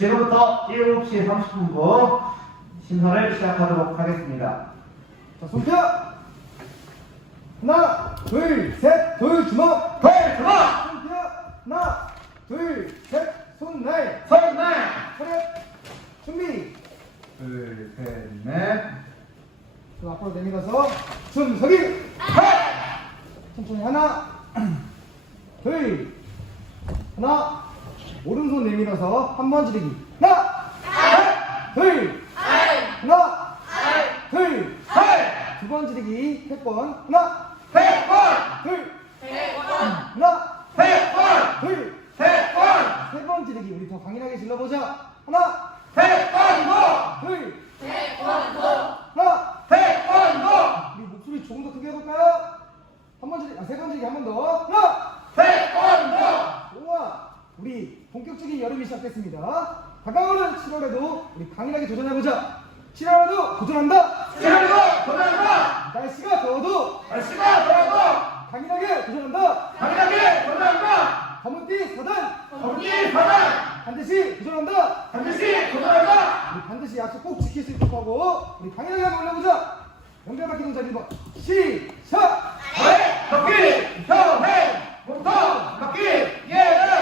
지금부터 7시 30분부 심사를 시작하도록 하겠습니다. 자, 손펴! 하나, 둘, 셋, 둘, 주먹! 걸 주먹! 손펴! 하나, 둘, 셋, 손, 날! 손날! 차렷! 준비! 둘, 셋, 넷. 그 앞으로 내밀어서 춤 서기! 하! 천천히 하나, 둘, 하나, 오른손 내밀어서 한 번 지르기. 하나, 둘, 하나, 둘, 헐! 두번 지르기. 세 번. 하나, 백번! 둘, 하나, 백번! 둘, 백번! 세 번 지르기. 우리 더 강인하게 질러보자. 하나, 백번도! 둘, 하나. 백번도! 우리 목소리 조금 더 크게 해볼까요? 한 번 지르기, 아, 세번 지르기 한 번 더. 하나, 백번도! 좋아. 우리 본격적인 여름이 시작됐습니다. 다가오는 7월에도 우리 강인하게 도전해보자. 7월에도 도전한다. 지금도 도전한다! 날씨가 더워도 날씨가 더워도 강인하게 도전한다. 강하게 도전한다! 검은띠 사단 경기 사단! 반드시 도전한다. 반드시 도전한다! 우리 반드시 약속 꼭 지킬 수 있도록 하고 우리 강인하게 한번 올려보자. 연결받기 동작 1번 시작. 네, 덕기, 혀해, 몸통, 덕기, 예를,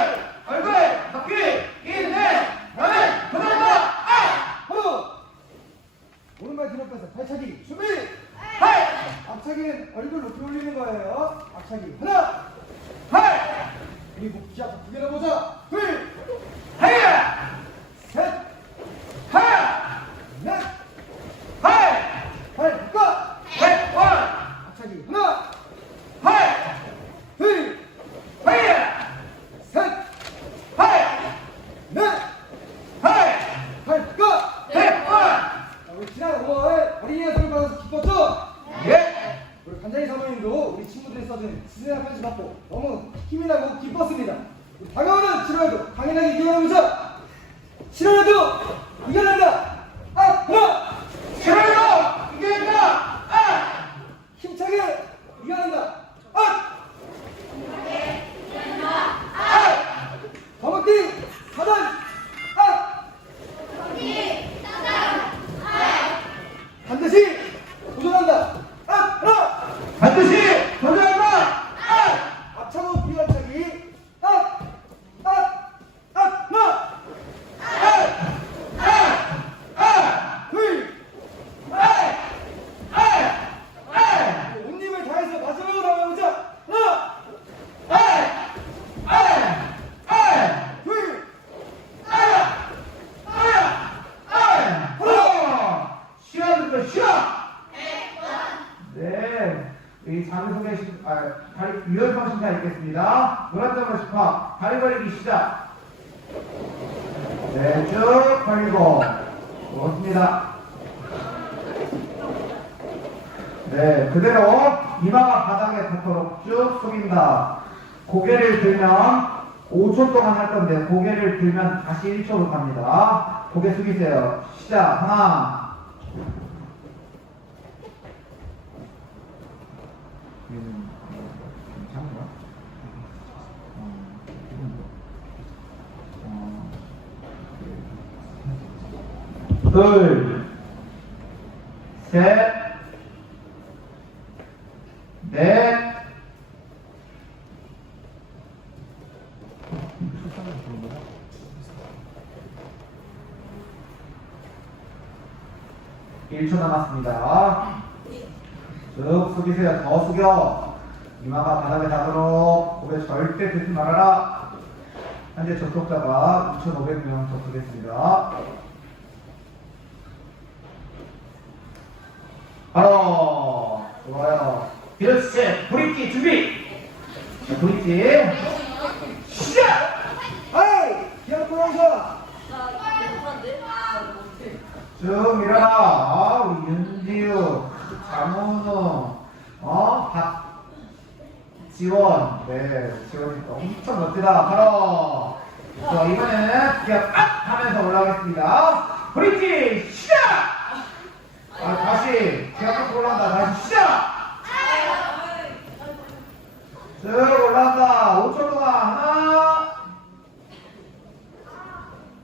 고개를 들면 5초 동안 할 건데, 고개를 들면 다시 1초로 갑니다. 고개 숙이세요. 시작. 하나. 둘, 셋, 넷, 일초 남았습니다. 쭉 숙이세요. 더 숙여. 이마가 바닥에 닿도록 고개 절대 들지 말아라. 현재 접속자가 2,500명 접속했습니다. 바로 좋아요. 그렇지. 브릿지 준비. 자, 브릿지 시작. 아이 기합 돌아오 일어나. 아, 우리 윤지우, 장훈우, 어, 박지원. 네, 지원이 엄청 멋지다. 바로. 자, 이번에는 기합 악! 하면서 올라가겠습니다. 브릿지 시작! 아, 다시. 기합 쭉 올라간다. 다시 시작! 쭉 올라간다. 5초 동안. 하나,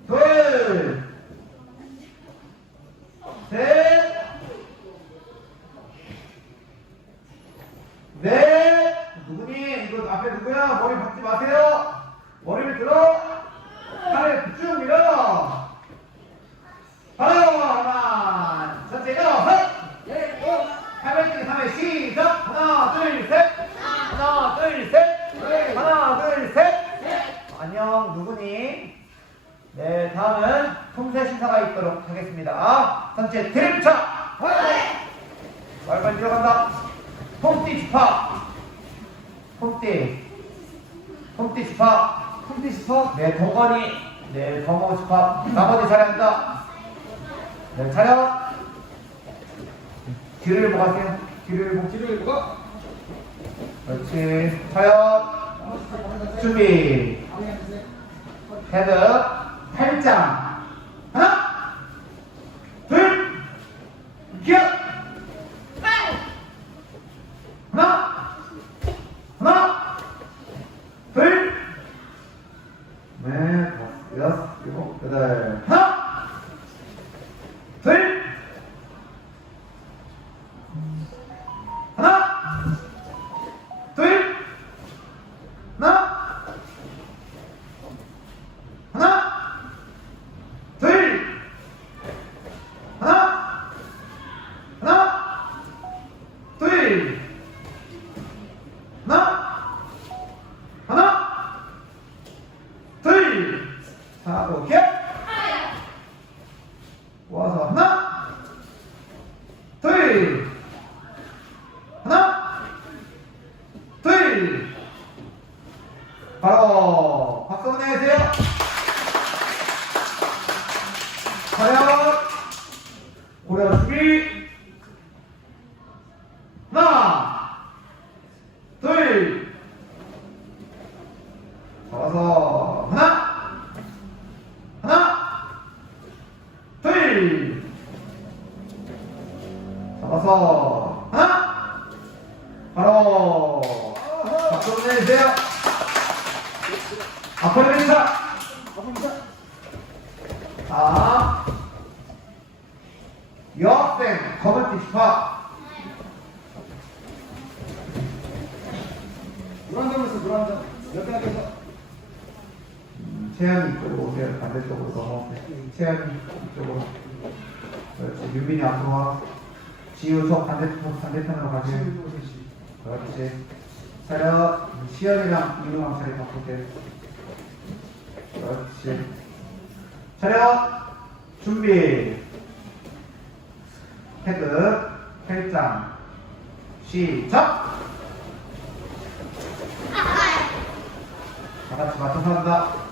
둘, 네, 다음은 있도록 하겠습니다. 전체 드림차! 말빨 들어간다. 폼띠 스파. 폼띠. 폼띠 스파. 컴퓨터 스파. 네, 동건이. 네, 더모 스파. 나머지 차례한다. 네, 차렷. 뒤를 보고 하세요. 뒤를 보고. 뒤를 보고. 그렇지. 차렷. 준비. 헤드. 팔짱. 바로 박수 보내주세요. 과연 고려 준비. 하나, 둘, 잡아서 하나, 하나, 둘, 잡아서 하나, 바로 박수 보내주세요. 인사. 자, 여학생 스파. 물한 잔을 써, 물한 잔. 몇. 음, 채연이 이쪽으로 오세요. 반대쪽으로 넘어오세요. 채연이 이쪽으로. 그렇지. 유빈이 앞으로 와. 지우 저 반대편, 반대편으로 가세요. 그렇지. 차렷. 시연이랑 이누랑 자리 바꿀게. 그렇지. 차렷. 준비. 헤드. 팔짱. 시작. 다 같이 맞춰서 한다.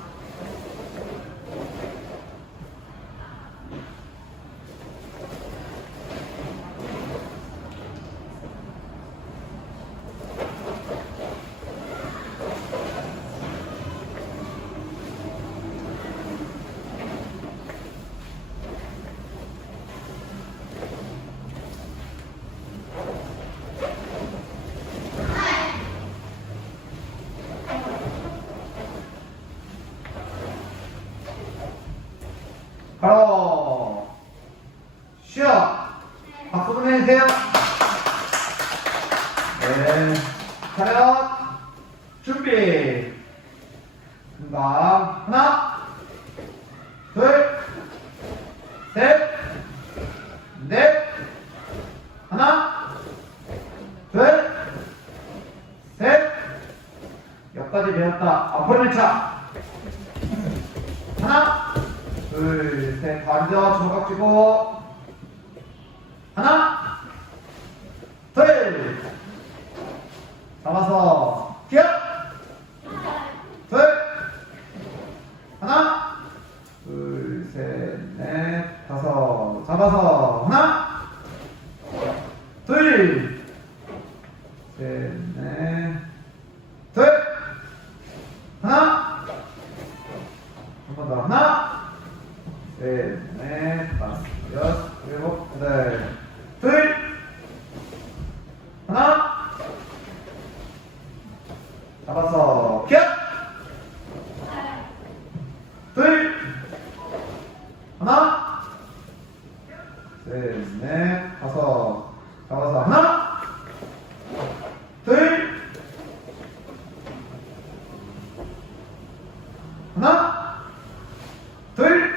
바로 쉬어 보내주세요? 네. 차렷. 준비. 금방. 하나. 둘 셋 넷. 하나. 둘 셋. 여기까지 배웠다. 앞으로 밀차. 하나, 둘, 셋, 앉아, 주먹 쥐고. 하나, 둘, 잡아서, 기억. 둘, 하나, 둘, 셋, 넷, 다섯, 잡아서, 하나, 둘, 셋, 넷, 둘, 하나, 한 번 더. 하나, 셋, 넷, 다섯, 여섯, 일곱, 여덟. 둘, 하나, 잡아서, 기억! 둘, 하나, 셋, 넷, 다섯, 잡아서, 하나, 둘, 하나, 둘,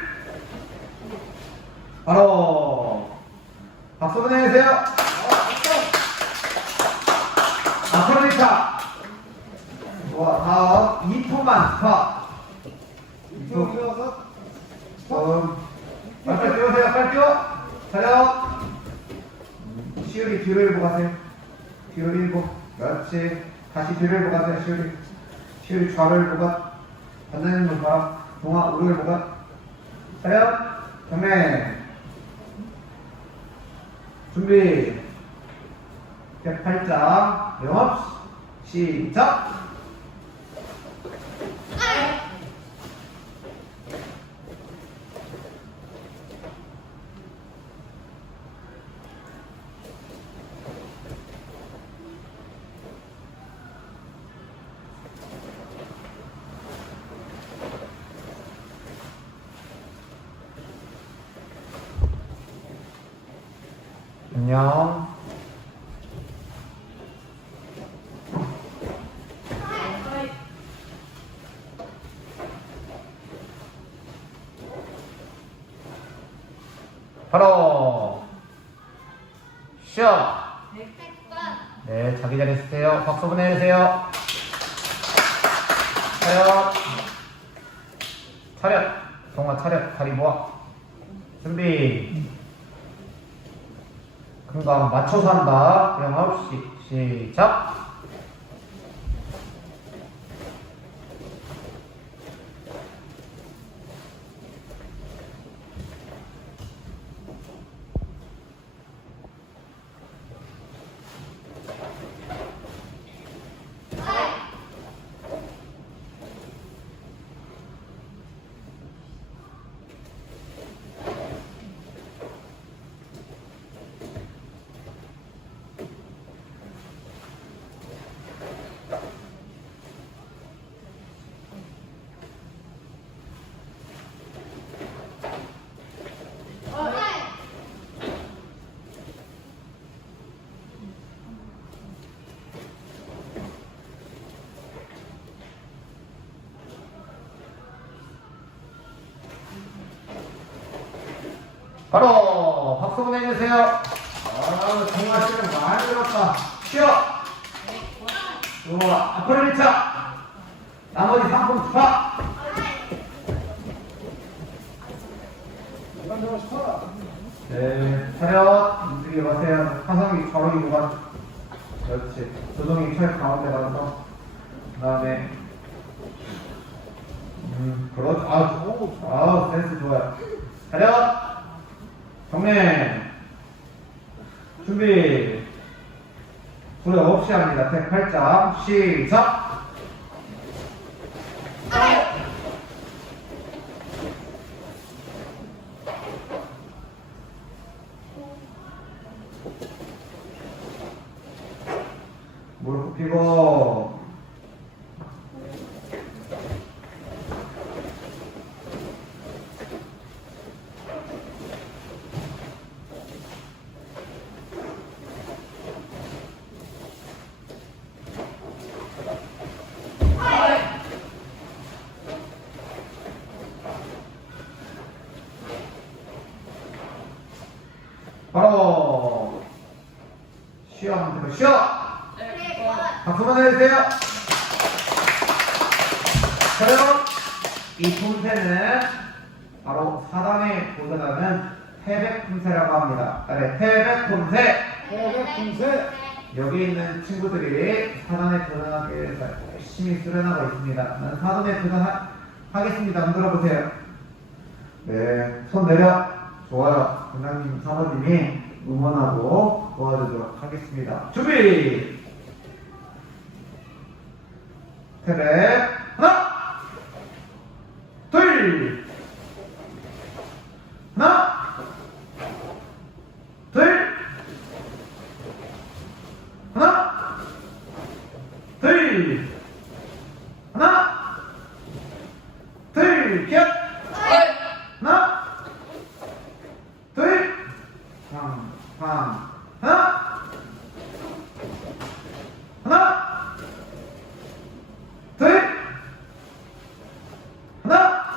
바로 보내주세요. 아프리카. 좋아, 다음 이토만 스파. 이쪽 일어서. 다음. 빨리 뛰어세요. 빨리 뛰어. 음, 시우리 뒤로 일고 가세요. 뒤로 일고. 그렇지. 다시 뒤로 일고 가세요. 시우리. 시우리 좌로 일고 가. 반장님 봐. 동아 우로 일고 가. 차렷. 정면. 준비. 108장. 영업. 시작. 안녕. 바로 쉬어. 네, 자기 자리 쓰세요. 박수 보내주세요. 차렷. 차렷. 동아 차렷. 다리 모아. 준비. 금방 맞춰서 한다. 영업 시, 시작. 바로 박수 보내주세요. 아, 정말 시간 많이 들었다. 쉬어. 좋아. 앞으로 1차. 나머지 3분 추가. 네, 차렷. 이쪽에 가세요. 화성이 좌로 이고 가. 그렇지. 조정이 철 가운데 가서. 그 다음에. 음, 그렇지. 아, 오, 아, 센스 좋아요. 차렷. 정면. 준비. 소리 없이 합니다. 108장. 시작. 무릎 굽히고. 바로 쉬어 하면 돼요. 쉬어. 박수 보내주세요. 그리고 이 품새는 바로 사단에 보존하는 태백 품새라고 합니다. 아래 태백 품새. 태백 분쇄. 여기 있는 친구들이 사단에 도전하기 위해서 열심히 수련하고 있습니다. 나는 사단에 도전하겠습니다. 흔들어 보세요. 네, 손 내려. 좋아요. 원장님, 사모님이 응원하고 도와주도록 하겠습니다. 준비! 태백 하나, 둘, 하나, 둘, 하나, 둘, 하나, 둘, 기억, 하나, 둘, 팡, 팡, 하나, 하나, 둘, 하나,